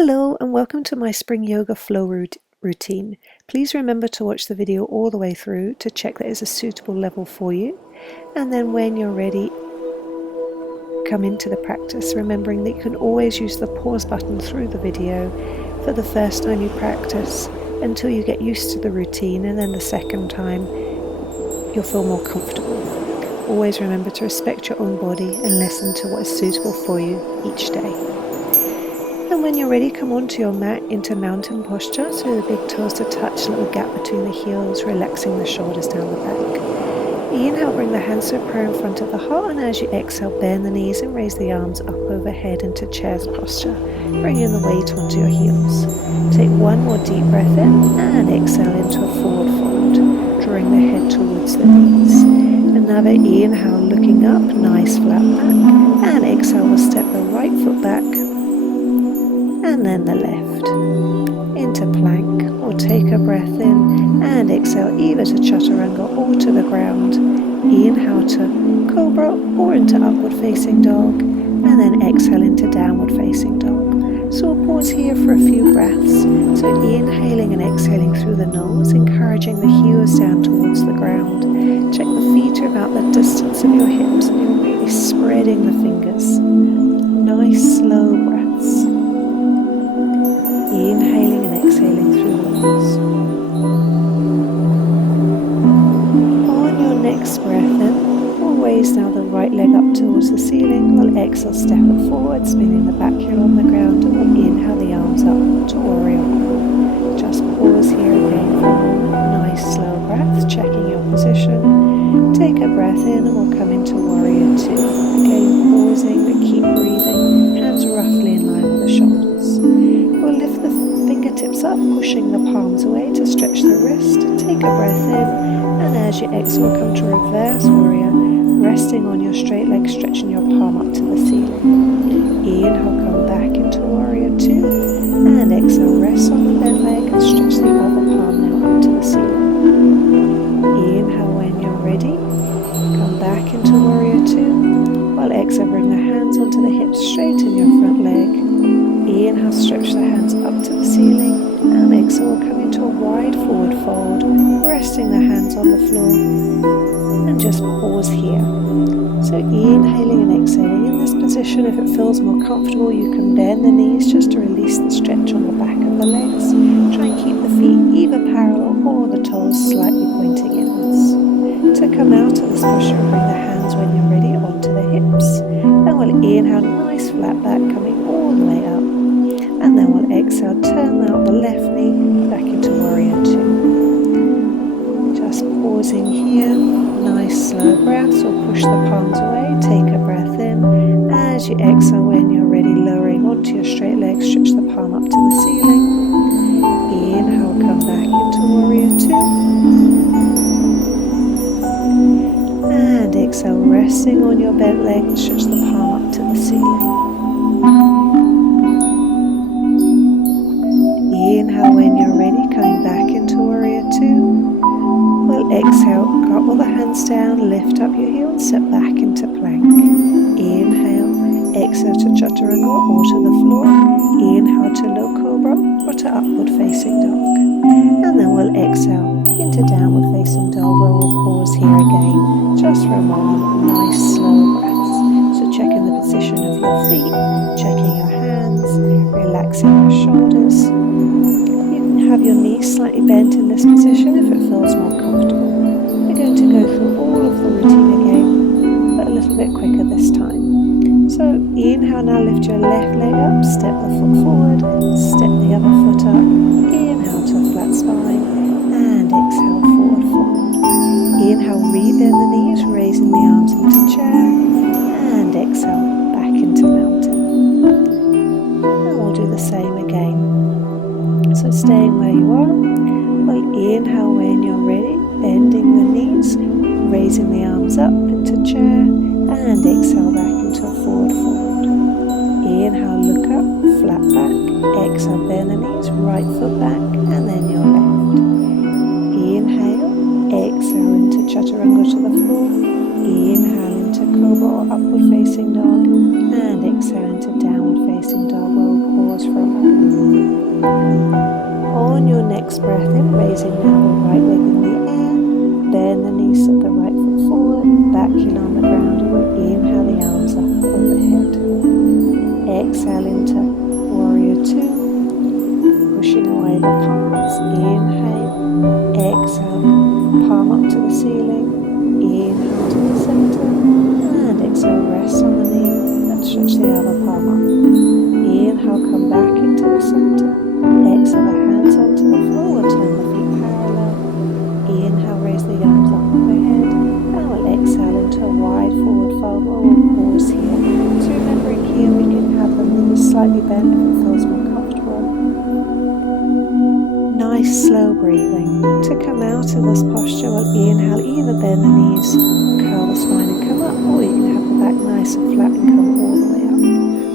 Hello and welcome to my spring yoga flow routine. Please remember to watch the video all the way through to check that it's a suitable level for you. And then when you're ready, come into the practice, remembering that you can always use the pause button through the video for the first time you practice until you get used to the routine, and then the second time you'll feel more comfortable. Always remember to respect your own body and listen to what is suitable for you each day. And when you're ready, come onto your mat into mountain posture, so the big toes to touch, a little gap between the heels, relaxing the shoulders down the back. Inhale, bring the hands to prayer in front of the heart, and as you exhale, bend the knees and raise the arms up overhead into chair's posture, bringing the weight onto your heels. Take one more deep breath in and exhale into a forward fold, drawing the head towards the knees. Another inhale, looking up, nice flat back, and exhale, we'll step the right foot back, and then the left into plank, or take a breath in and exhale either to chaturanga or to the ground. Inhale to cobra or into upward facing dog, and then exhale into downward facing dog. So we'll pause here for a few breaths. So inhaling and exhaling through the nose, encouraging the heels down towards the ground. Check the feet are about the distance of your hips, and you're really spreading the fingers. Nice slow breaths. Inhaling and exhaling through the nose. On your next breath in, we'll raise now the right leg up towards the ceiling. We'll exhale, step it forward, spinning the back heel on the ground, and we'll inhale the arms up to warrior one. Just pause here again for a nice slow breath, checking your position. Take a breath in and we'll come into warrior two. Again, pausing but keep breathing, hands roughly in line with the shoulders. We'll lift the fingertips up, pushing the palms away to stretch the wrist. Take a breath in, and as you exhale, come to reverse warrior, resting on your straight leg, stretching your palm up to the ceiling. Inhale, come back into warrior two, and exhale, rest on the bent leg and stretch the other palm now up to the ceiling. Inhale when you're ready, come back into warrior two, while exhale, bring the hands onto the hips, straighten your front leg. Inhale, stretch the hands up to the ceiling, and exhale, come into a wide forward fold, resting the hands on the floor, and just pause here. So inhaling and exhaling in this position. If it feels more comfortable, you can bend the knees just to release the stretch on the back of the legs. Try and keep the feet either parallel or the toes slightly pointing inwards. To come out of this posture, bring the hands when you're ready onto the hips, and we'll inhale, nice flat back coming all the way up. And then we'll exhale, turn out the left knee back into warrior two. Just pausing here, nice slow breaths, or push the palms away, take a breath in. As you exhale, when you're ready, lowering onto your straight leg, stretch the palm up to the ceiling. Inhale, come back into warrior two. And exhale, resting on your bent leg, and stretch the palm up to the ceiling. Inhale when you're ready, coming back into warrior two. We'll exhale, cartwheel the hands down, lift up your heels, step back into plank. Inhale, exhale to chaturanga or to the floor. Inhale to low cobra or to upward facing dog. And then we'll exhale into downward facing dog, where we'll pause here again, just for a moment. Nice slow breaths. So checking the position of your feet, checking your hands, relaxing your shoulders. Have your knees slightly bent in this position if it feels more comfortable. We're going to go through all of the routine again, but a little bit quicker this time. So inhale, now lift your left leg up, step the foot forward, step the other foot up. Inhale to a flat spine, and exhale, forward fold. Inhale, rebend the knees, raising the arms into chair, and exhale, back into mountain. And we'll do the same again. So staying where you are, we'll inhale when you're ready, bending the knees, raising the arms up into chair, and exhale back into a forward fold. Inhale, look up, flat back, exhale, bend the knees, right foot back, and then your left. Inhale, exhale into chaturanga to the floor, inhale into cobra or upward facing dog, and exhale into downward facing dog, where we'll pause for a moment. next breath in, raising now the right leg in the air. Bend the knees, step the right foot forward, back heel on the ground, and we'll inhale the arms up overhead. Exhale into warrior two, pushing away the palms. Inhale, exhale, palm up to the ceiling. Inhale to the center, and exhale, rest on the knee and stretch the other palm up. Inhale, come back into the center. Exhale, the hands onto the floor, turn the feet parallel. Inhale, raise the arms up overhead, and we'll exhale into a wide forward fold where we'll pause here. So remembering here we can have the knees slightly bent if it feels more comfortable. Nice slow breathing. To come out of this posture, we'll inhale, either bend the knees, curl the spine and come up, or you can have the back nice and flat and come all the way up.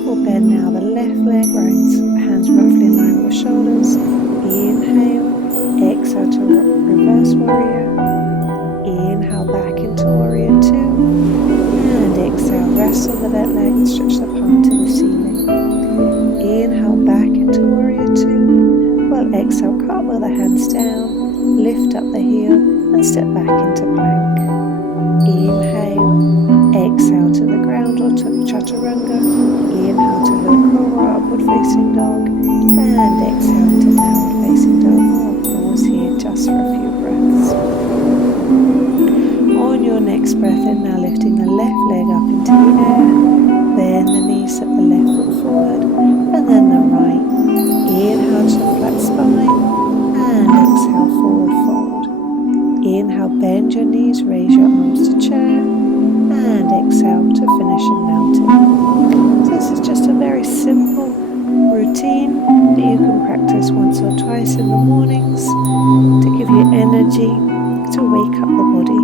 We'll bend now the left leg, hands roughly in line with the shoulders. Inhale, exhale to reverse warrior. Inhale back into warrior two, and exhale, rest on the bent leg and stretch the palm to the ceiling. Inhale back into warrior two. Well, exhale, cartwheel the hands down, lift up the heel and step back into plank. Inhale, exhale to the ground or to chaturanga. Inhale to low cobra, upward facing dog, and exhale into downward facing dog. I'll pause here just for a few breaths. On your next breath in, now lifting the left leg up into the air, bend the knees, step the left foot forward, and then the right. Inhale to the flat spine, and exhale, forward fold. Inhale, bend your knees, raise your arms to chair, and exhale to finish in mountain. So this is just a very simple routine that you can practice once or twice in the mornings to give you energy to wake up the body.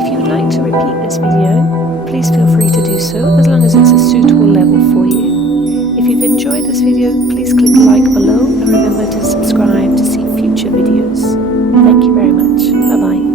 If you would like to repeat this video, please feel free to do so, as long as it's a suitable level for you. If you've enjoyed this video, please click like below and remember to subscribe to see future videos. Thank you very much. Bye bye.